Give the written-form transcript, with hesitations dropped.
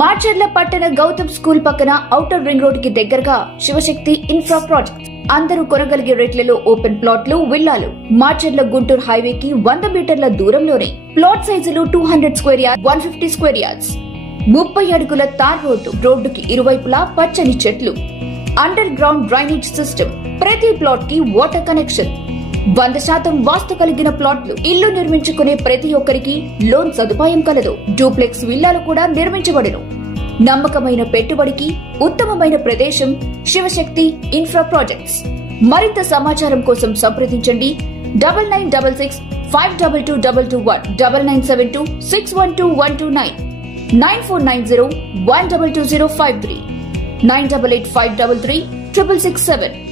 మార్చర్ల పట్టణ గౌతమ్ స్కూల్ పక్కన outer ring road కి దగ్గరగా శివశక్తి ఇన్ఫ్రా ప్రాజెక్ట్. అందరూ కొనగలిగే రేట్లలో ఓపెన్ ప్లాట్లు, విల్లాలు. మార్చర్ల గుంటూరు హైవేకి 100 మీటర్ల దూరంలోనే. ప్లాట్ సైజులు 200 స్క్వేర్ యార్డ్, 150 స్క్వేర్ యార్డ్స్. 30 అడుగుల తార్ రోడ్డు. రోడ్డుకి ఇరువైపులా పచ్చని చెట్లు. Under ground drainage system. ప్రతి ప్లాట్ కి వాటర్ కనెక్షన్. 100% వాస్తు కలిగిన ప్లాట్లు. ఇల్లు నిర్మించుకునే ప్రతి ఒక్కరికి లోన్ సదుపాయం కలదు. డూప్లెక్స్ విల్లాలు కూడా నిర్మించబడును. నమ్మకమైన పెట్టుబడికి ఉత్తమమైన ప్రదేశం శివశక్తి ఇన్ఫ్రా ప్రాజెక్ట్స్. మరింత సమాచారం కోసం సంప్రదించండి 9966 522221 9972 612129 9490 122053 988 533 6667.